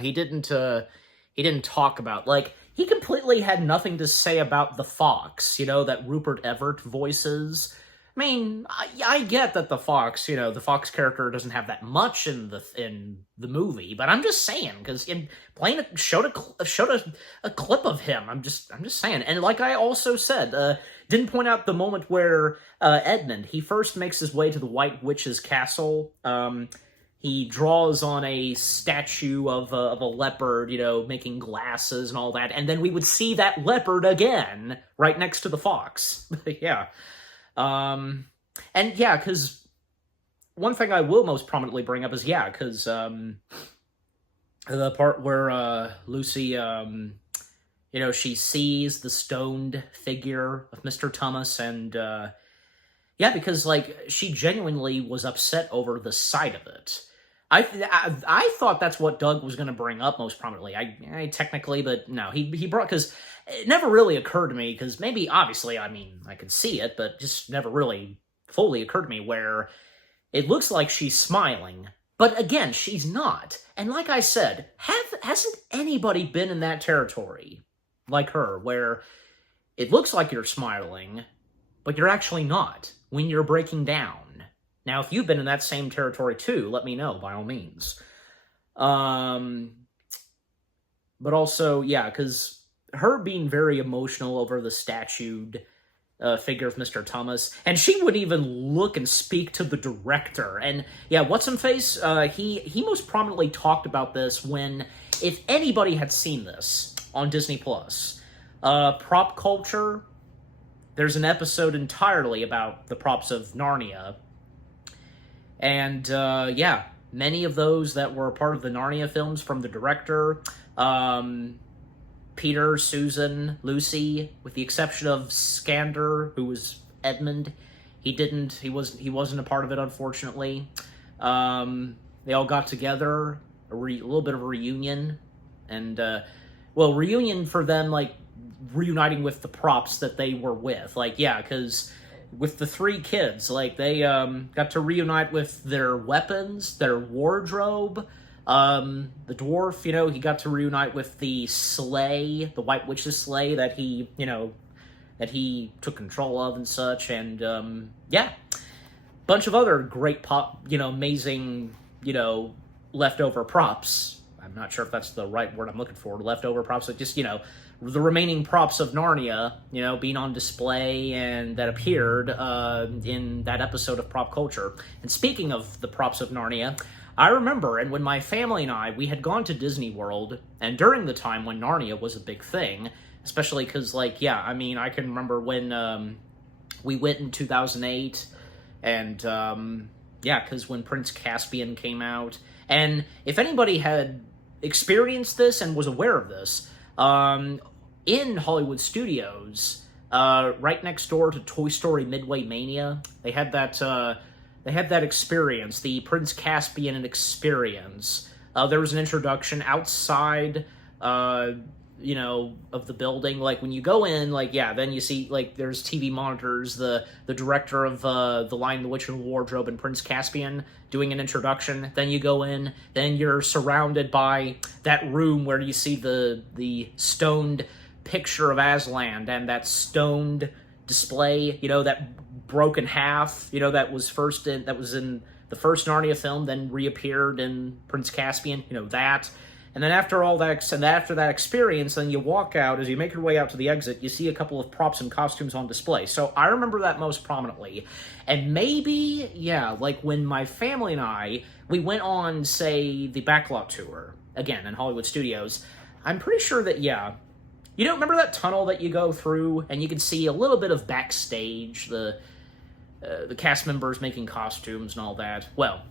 he didn't talk about. Like, he completely had nothing to say about the fox, that Rupert Everett voices. I mean, I get that the fox character doesn't have that much in the movie, but I'm just saying, because showed a clip of him. I'm just saying, and like I also said, didn't point out the moment where Edmund, he first makes his way to the White Witch's castle. He draws on a statue of a leopard, making glasses and all that, and then we would see that leopard again right next to the fox. Yeah. And yeah, because one thing I will most prominently bring up is, because the part where Lucy, she sees the stoned figure of Mr. Thomas, and because she genuinely was upset over the sight of it. I thought that's what Doug was going to bring up most prominently. I technically, but no, he brought, because it never really occurred to me, because maybe, obviously, I could see it, but just never really fully occurred to me where, it looks like she's smiling, but again, she's not. And like I said, hasn't anybody been in that territory like her, where it looks like you're smiling, but you're actually not when you're breaking down? Now, if you've been in that same territory too, let me know, by all means. But also, yeah, because her being very emotional over the statued figure of Mr. Thomas, and she would even look and speak to the director. And yeah, what's-him-face, he most prominently talked about this when, if anybody had seen this on Disney+, prop culture, there's an episode entirely about the props of Narnia. And yeah, many of those that were part of the Narnia films from the director, Peter, Susan, Lucy, with the exception of Skander, who was Edmund, he wasn't a part of it, unfortunately. They all got together, a little bit of a reunion, and well, reunion for them, like reuniting with the props that they were with, like, yeah, because with the three kids, like, they got to reunite with their weapons, their wardrobe. The dwarf, he got to reunite with the sleigh, the White Witch's sleigh that he, that he took control of and such, and, yeah. Bunch of other great amazing, leftover props. I'm not sure if that's the right word I'm looking for, leftover props, like just, the remaining props of Narnia, being on display, and that appeared in that episode of Prop Culture. And speaking of the props of Narnia, I remember, and when my family and I, we had gone to Disney World, and during the time when Narnia was a big thing, especially because, like, yeah, I mean, I can remember when we went in 2008, and, yeah, because when Prince Caspian came out, and if anybody had experienced this and was aware of this, in Hollywood Studios, right next door to Toy Story Midway Mania, they had that experience, the Prince Caspian experience. There was an introduction outside, of the building. Like, when you go in, like, yeah, then you see, like, there's TV monitors, the director of The Lion, the Witch, and the Wardrobe, and Prince Caspian doing an introduction. Then you go in, then you're surrounded by that room where you see the stoned picture of Aslan, and that stoned display, that broken half, that was in the first Narnia film, then reappeared in Prince Caspian, that. And then after all that, and after that experience, then you walk out, as you make your way out to the exit, you see a couple of props and costumes on display. So I remember that most prominently. And maybe, yeah, like when my family and I, we went on, say, the backlot tour, again, in Hollywood Studios, I'm pretty sure that, yeah, remember that tunnel that you go through, and you can see a little bit of backstage, the cast members making costumes and all that? Well,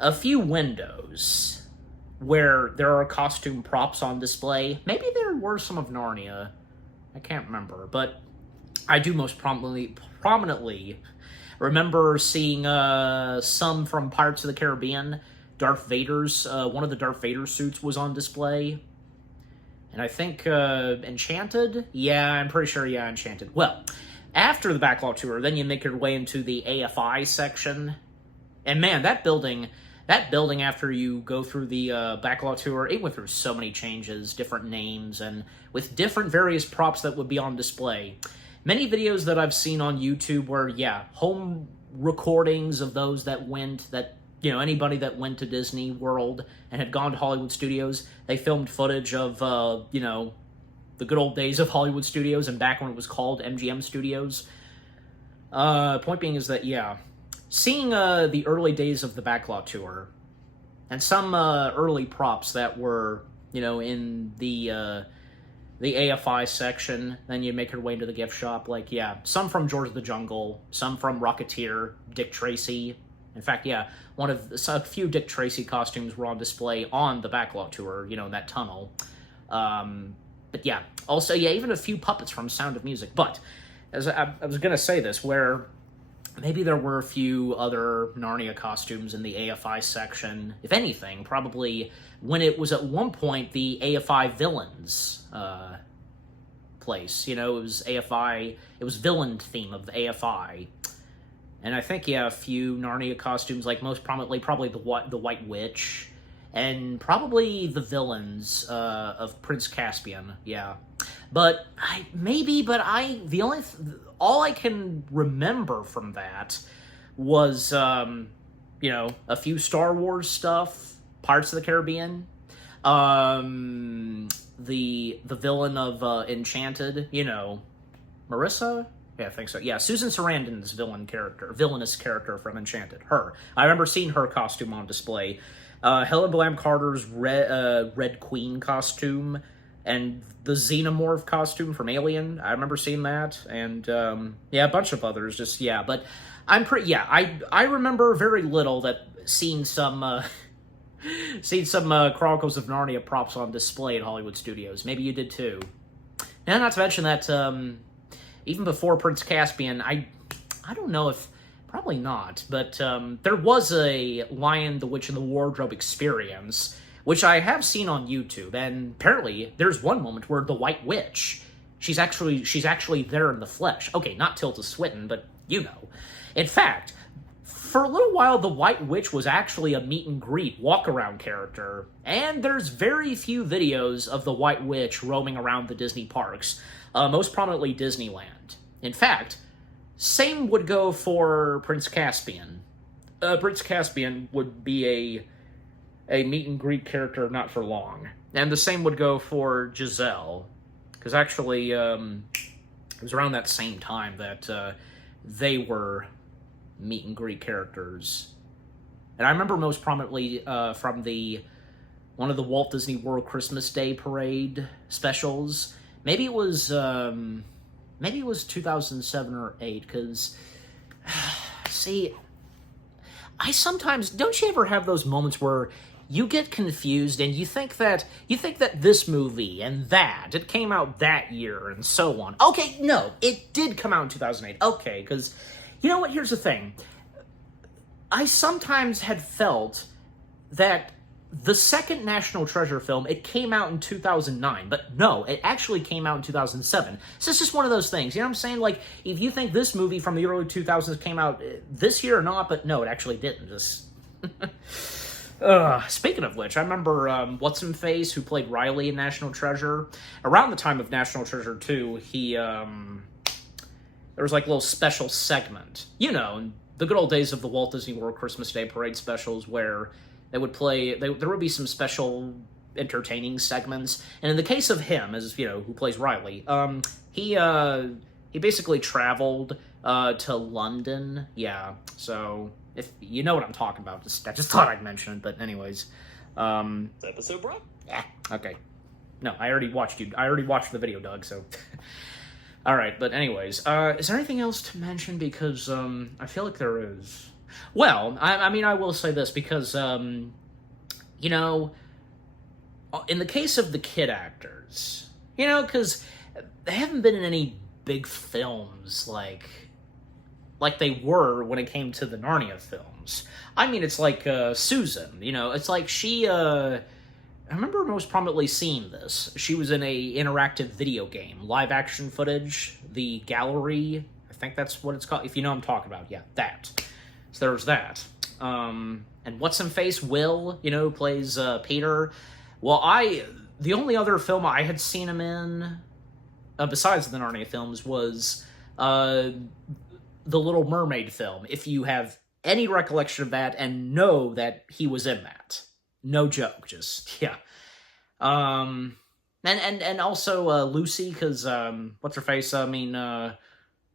a few windows where there are costume props on display. Maybe there were some of Narnia. I can't remember, but I do most prominently remember seeing some from Pirates of the Caribbean. Darth Vader's, one of the Darth Vader suits was on display. And I think Enchanted? Yeah, I'm pretty sure, yeah, Enchanted. Well, after the backlot tour, then you make your way into the AFI section. And man, that building after you go through the backlot tour, it went through so many changes, different names, and with different various props that would be on display. Many videos that I've seen on YouTube where, yeah, home recordings of those that anybody that went to Disney World and had gone to Hollywood Studios, they filmed footage of, the good old days of Hollywood Studios and back when it was called MGM Studios. Point being is that, yeah, seeing the early days of the backlot tour and some early props that were, in the AFI section, then you make your way into the gift shop, like, yeah, some from George of the Jungle, some from Rocketeer, Dick Tracy. In fact, yeah, a few Dick Tracy costumes were on display on the backlot tour, in that tunnel. But yeah, also, yeah, even a few puppets from Sound of Music. But, as I was going to say this, where maybe there were a few other Narnia costumes in the AFI section. If anything, probably when it was at one point the AFI villains place. It was AFI, it was villain theme of the AFI. And I think, yeah, a few Narnia costumes, like most prominently, probably the White Witch, and probably the villains of Prince Caspian, yeah. But all I can remember from that was, you know, a few Star Wars stuff, Pirates of the Caribbean, the villain of Enchanted, you know, Marissa? Yeah, I think so. Yeah, Susan Sarandon's villainous character from Enchanted. Her. I remember seeing her costume on display. Helen Bonham Carter's Red Queen costume, and the Xenomorph costume from Alien. I remember seeing that, and yeah, a bunch of others. Just yeah, but I remember very little that seeing some Chronicles of Narnia props on display at Hollywood Studios. Maybe you did too. And not to mention that even before Prince Caspian, I don't know if, probably not, but there was a Lion, the Witch, and the Wardrobe experience, which I have seen on YouTube, and apparently there's one moment where the White Witch, she's actually there in the flesh. Okay, not Tilda Swinton, but you know. In fact, for a little while, the White Witch was actually a meet and greet, walk-around character, and there's very few videos of the White Witch roaming around the Disney parks, most prominently Disneyland. In fact, same would go for Prince Caspian. Prince Caspian would be a meet and greet character not for long. And the same would go for Giselle, because actually, it was around that same time that they were meet and greet characters. And I remember most prominently from one of the Walt Disney World Christmas Day Parade specials. Maybe it was 2007 or 8, because, see, I sometimes, don't you ever have those moments where you get confused and you think that this movie and that, it came out that year and so on. Okay, no, it did come out in 2008. Okay, because, you know what, here's the thing. I sometimes had felt that the second National Treasure film, it came out in 2009, but no, it actually came out in 2007. So it's just one of those things, you know what I'm saying? Like, if you think this movie from the early 2000s came out this year or not, but no, it actually didn't. Just speaking of which, I remember What's-Him-Face, who played Riley in National Treasure. Around the time of National Treasure 2, he, there was like a little special segment. You know, the good old days of the Walt Disney World Christmas Day Parade specials where they would play, there would be some special entertaining segments. And in the case of him, as, you know, who plays Riley, he basically traveled to London. Yeah, so if you know what I'm talking about, I just thought I'd mention it, but anyways. Episode, bro? Okay. No, I already watched the video, Doug, so. Alright, but anyways, is there anything else to mention? Because, I feel like there is. Well, I mean, I will say this, because, you know, in the case of the kid actors, you know, because they haven't been in any big films like they were when it came to the Narnia films. I mean, it's like, Susan, you know, it's like she, I remember most prominently seeing this. She was in a interactive video game, live action footage, The Gallery, I think that's what it's called, if you know what I'm talking about, yeah, that. So there's that. And What's-Him-Face, Will, you know, who plays Peter. Well, the only other film I had seen him in, besides the Narnia films, was the Little Mermaid film, if you have any recollection of that and know that he was in that. No joke, just, yeah. And also Lucy, because, What's-Her-Face, I mean,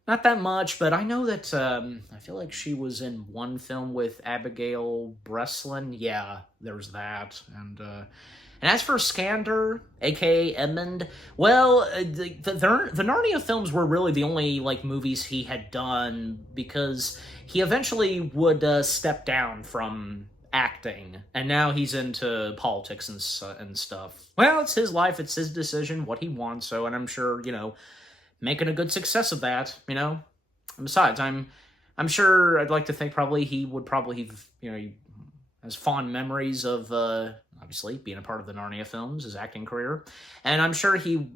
not that much, but I know that, I feel like she was in one film with Abigail Breslin. Yeah, there's that. And as for Skander, a.k.a. Edmund, well, the Narnia films were really the only, like, movies he had done, because he eventually would step down from acting, and now he's into politics and stuff. Well, it's his life, it's his decision, what he wants, so, and I'm sure, you know, making a good success of that, you know? And besides, I'm sure, I'd like to think probably he would probably, you know, has fond memories of, obviously, being a part of the Narnia films, his acting career. And I'm sure he,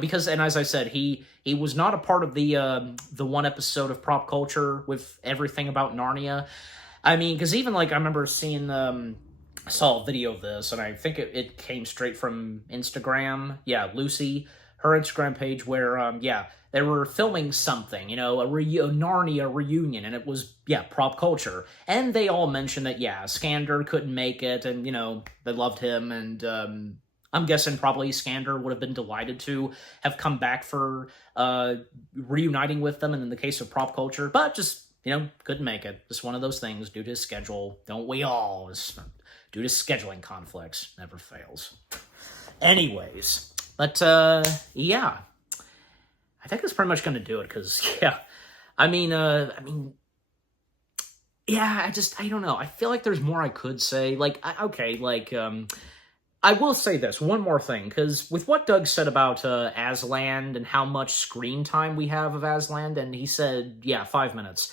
because, and as I said, he was not a part of the one episode of Prop Culture with everything about Narnia. I mean, because even, I remember seeing, I saw a video of this, and I think it came straight from Instagram. Yeah, Lucy, her Instagram page, where, they were filming something, a Narnia reunion, and it was, Prop Culture. And they all mentioned that, Skander couldn't make it, and, they loved him, and I'm guessing probably Skander would have been delighted to have come back for reuniting with them, and in the case of Prop Culture, but just, couldn't make it. Just one of those things due to his schedule. Don't we all? Due to scheduling conflicts. Never fails. Anyways, but, yeah. I think that's pretty much going to do it, because, I don't know. I feel like there's more I could say. I will say this, one more thing, because with what Doug said about Aslan and how much screen time we have of Aslan, and he said, 5 minutes.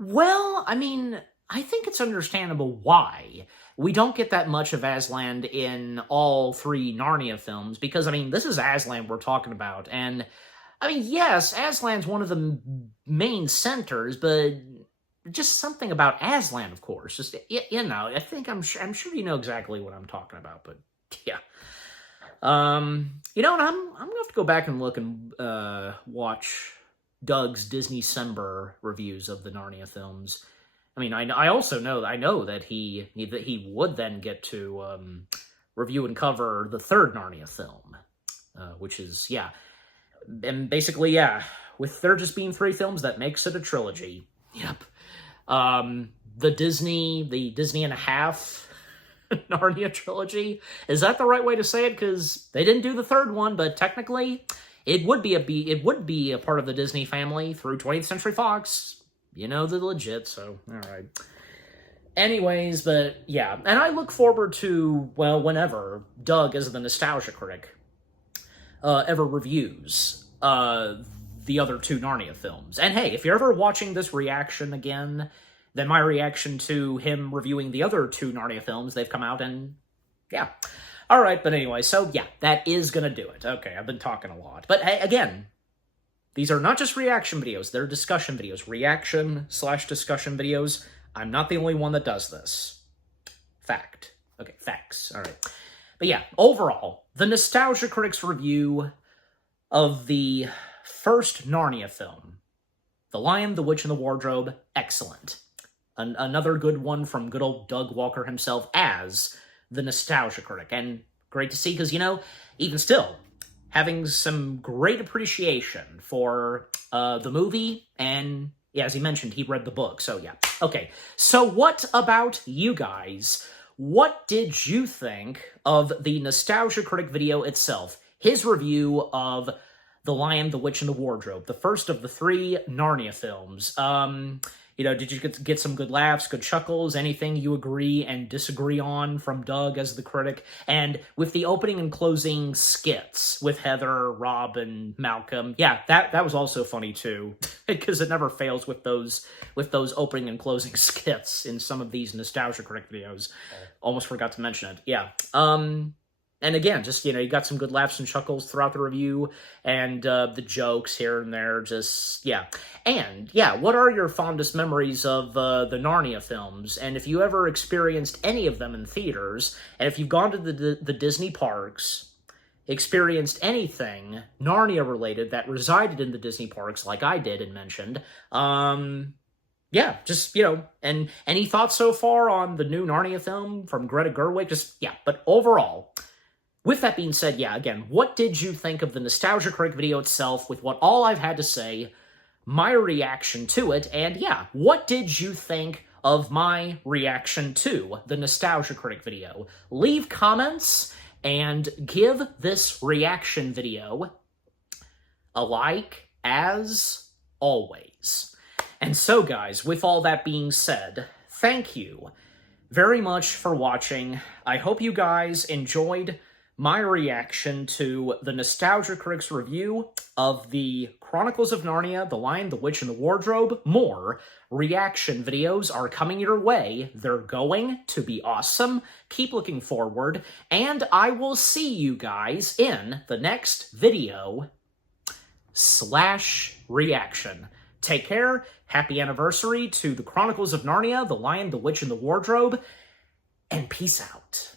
Well, I think it's understandable why we don't get that much of Aslan in all 3 Narnia films, because, this is Aslan we're talking about, and yes, Aslan's one of the main centers, but just something about Aslan, of course. Just, I think I'm sure you know exactly what I'm talking about, but yeah. And I'm gonna have to go back and look and watch Doug's Disney-cember reviews of the Narnia films. I also know that he would then get to review and cover the 3rd Narnia film, which is, and basically, with there just being 3 films, that makes it a trilogy. Yep. The Disney and a half Narnia trilogy. Is that the right way to say it? Because they didn't do the 3rd one, but technically, it would be a part of the Disney family through 20th Century Fox. The legit, so, alright. Anyways, but, and I look forward to, whenever Doug, as the Nostalgia Critic, ever reviews the other 2 Narnia films. And hey, if you're ever watching this reaction again, then my reaction to him reviewing the other 2 Narnia films, they've come out, and Alright, but anyway, so that is gonna do it. Okay, I've been talking a lot. But hey, again, these are not just reaction videos, they're discussion videos. Reaction/discussion videos. I'm not the only one that does this. Fact. Okay, facts. Alright. But overall, the Nostalgia Critic's review of the first Narnia film, The Lion, the Witch, and the Wardrobe, excellent. Another good one from good old Doug Walker himself as the Nostalgia Critic. And great to see, because, even still, having some great appreciation for the movie, and, as he mentioned, he read the book, so Okay, so what about you guys? What did you think of the Nostalgia Critic video itself? His review of The Lion, the Witch, and the Wardrobe, the first of the 3 Narnia films. Did you get some good laughs, good chuckles, anything you agree and disagree on from Doug as the critic? And with the opening and closing skits with Heather, Rob, and Malcolm, that was also funny too, because it never fails with those opening and closing skits in some of these Nostalgia Critic videos. Almost forgot to mention it. And again, just, you got some good laughs and chuckles throughout the review, and the jokes here and there, just, And, what are your fondest memories of the Narnia films? And if you ever experienced any of them in theaters, and if you've gone to the Disney parks, experienced anything Narnia-related that resided in the Disney parks, like I did and mentioned, just, and any thoughts so far on the new Narnia film from Greta Gerwig? Just, but overall, with that being said, again, what did you think of the Nostalgia Critic video itself with what all I've had to say, my reaction to it, and what did you think of my reaction to the Nostalgia Critic video? Leave comments and give this reaction video a like, as always. And so, guys, with all that being said, thank you very much for watching. I hope you guys enjoyed my reaction to the Nostalgia Critics review of the Chronicles of Narnia, The Lion, the Witch, and the Wardrobe. More reaction videos are coming your way. They're going to be awesome. Keep looking forward, and I will see you guys in the next video / reaction. Take care. Happy anniversary to the Chronicles of Narnia, The Lion, the Witch, and the Wardrobe, and peace out.